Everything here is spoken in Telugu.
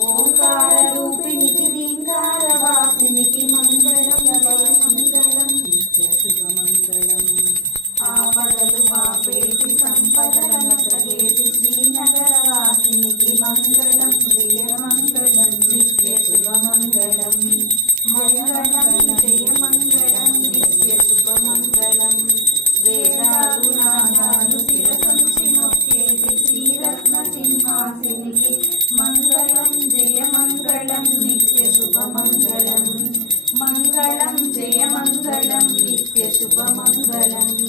ఓంకార రూపిణికి రీంకారవాసినికి మంగళం మంగళం శుభమంగళం. ఆపదలు బాపేటి సంపదలను సగేటి శ్రీనగరవాసినికి మంగళం జయమంగళం నిత్య శుభమంగళం. మంగళం జయమంగళం నిత్య శుభమంగళం. వేదాలు నాదాలు శిరసంచి నొక్కేటి శ్రీరత్న సింహాసినికి మంగళం జయమంగళం నిత్య శుభమంగళం. మంగళం జయమంగళం నిత్య శుభమంగళం.